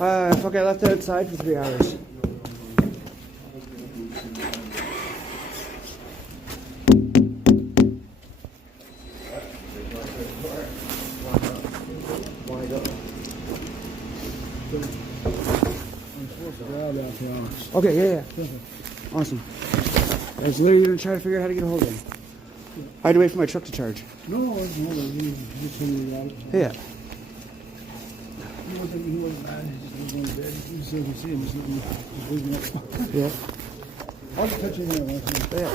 Fuck, I left it outside for 3 hours. Okay, yeah. Awesome. I was literally going to try to figure out how to get a hold of him. I had to wait for my truck to charge. No, just got it. Yeah. He wasn't mad. He just was going to bed. You still can see him. He's waking up. Yeah. I'll touch him there. Yeah.